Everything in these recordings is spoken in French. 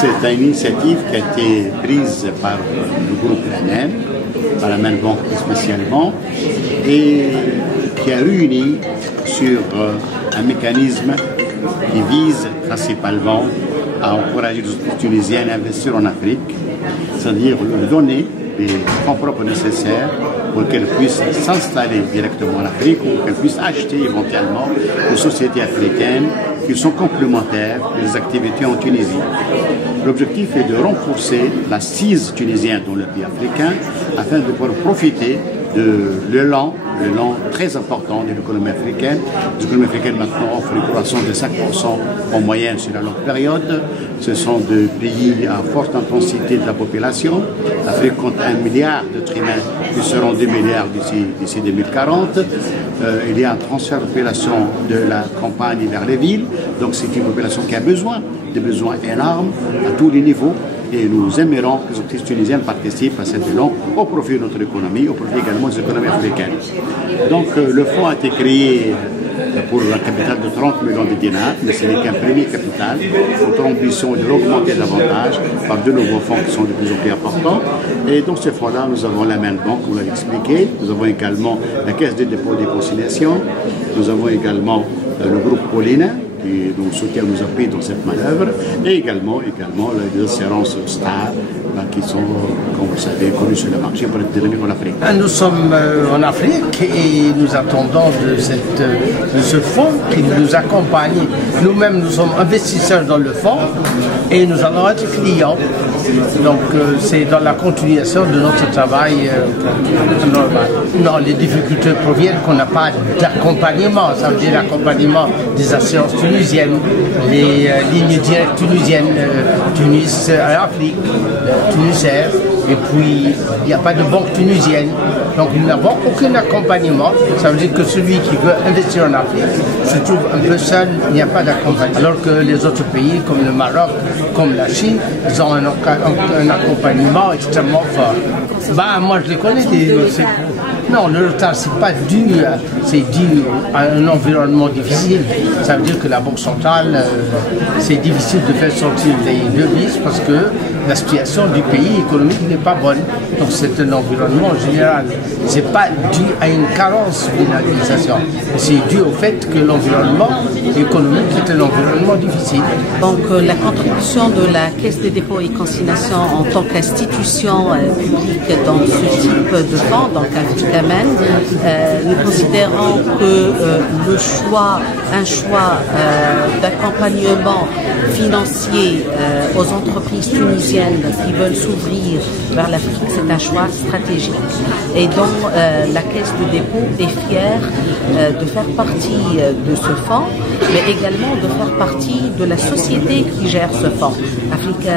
c'est une initiative qui a été prise par le groupe l'AMEN, par l'AMEN Banque spécialement, et qui a réuni sur un mécanisme qui vise principalement à encourager les Tunisiens à investir en Afrique, c'est-à-dire leur donner les fonds propres nécessaires pour qu'elles puissent s'installer directement en Afrique ou qu'elles puissent acheter éventuellement aux sociétés africaines qui sont complémentaires des activités en Tunisie. L'objectif est de renforcer l'assise tunisienne dans le pays africain afin de pouvoir profiter de l'élan très important de l'économie africaine. L'économie africaine maintenant offre une croissance de 5% en moyenne sur la longue période. Ce sont des pays à forte intensité de la population. L'Afrique compte 1 milliard d'êtres humains qui seront 2 milliards d'ici 2040. Il y a un transfert de population de la campagne vers les villes. Donc c'est une population qui a des besoins énormes à tous les niveaux. Et nous aimerons que les entreprises tunisiennes participent à cet élan au profit de notre économie, au profit également des économies africaines. Donc le fonds a été créé pour un capital de 30 millions de dinars, mais ce n'est qu'un premier capital. Notre ambition est de l'augmenter davantage par de nouveaux fonds qui sont de plus en plus importants. Et dans ce fonds-là, nous avons la Main Banque, on l'a expliqué. Nous avons également la Caisse de dépôt et de conciliation. Nous avons également le groupe Paulina, qui nous soutient, nous appuie dans cette manœuvre, et également les assurances Star, qui sont, comme vous savez, connues sur le marché pour être dynamiques en Afrique. Nous sommes en Afrique et nous attendons de ce fonds qui nous accompagne. Nous-mêmes, nous sommes investisseurs dans le fonds et nous allons être clients. Donc c'est dans la continuation de notre travail normal. Non, les difficultés proviennent qu'on n'a pas d'accompagnement, ça veut dire l'accompagnement des assurances tunisiennes, les lignes directes tunisiennes, Tunis, Afrique, Tunis Air, et puis il n'y a pas de banque tunisienne. Donc nous n'avons aucun accompagnement. Ça veut dire que celui qui veut investir en Afrique se trouve un peu seul, il n'y a pas d'accompagnement. Alors que les autres pays comme le Maroc, comme la Chine, ils ont un accompagnement extrêmement fort. Moi je les connais. Non, le retard, c'est dû à un environnement difficile. Ça veut dire que la Banque centrale, c'est difficile de faire sortir les devises parce que la situation du pays économique n'est pas bonne. Donc c'est un environnement général. Ce n'est pas dû à une carence de l'administration. C'est dû au fait que l'environnement économique est un environnement difficile. Donc la contribution de la Caisse des dépôts et consignations en tant qu'institution publique dans ce type de fonds, donc Africamen, nous considérons que un choix d'accompagnement financier aux entreprises tunisiennes qui veulent s'ouvrir vers l'Afrique, c'est un choix stratégique. Et donc la Caisse de dépôt est fière de faire partie de ce fonds, mais également de faire partie de la société qui gère ce fonds, Africa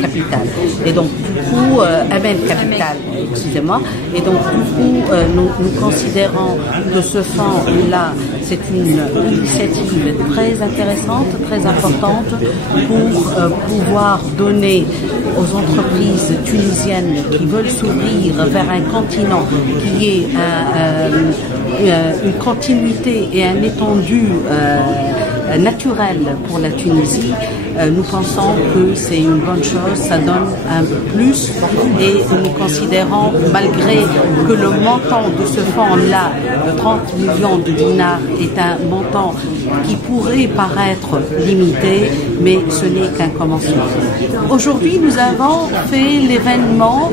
Capital. Et donc du coup, Amen Capital, excusez-moi. Et donc du coup, nous considérons que ce fonds-là, c'est une initiative très intéressante, très importante pour pouvoir donner aux entreprises tunisiennes qui veulent s'ouvrir vers un continent qui est une continuité et un étendu naturel pour la Tunisie. Nous pensons que c'est une bonne chose, ça donne un peu plus et nous considérons, malgré que le montant de ce fonds-là, de 30 millions de dinars, est un montant qui pourrait paraître limité, mais ce n'est qu'un commencement. Aujourd'hui, nous avons fait l'événement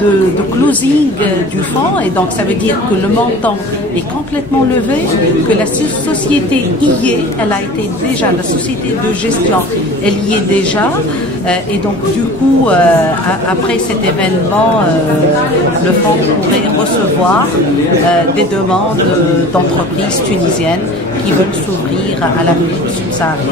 de closing du fonds et donc ça veut dire que le montant est complètement levé, que la société y est, elle a été déjà, la société de gestion, elle y est déjà et donc du coup après cet événement le fonds pourrait recevoir des demandes d'entreprises tunisiennes qui veulent s'ouvrir à l'Afrique subsaharienne.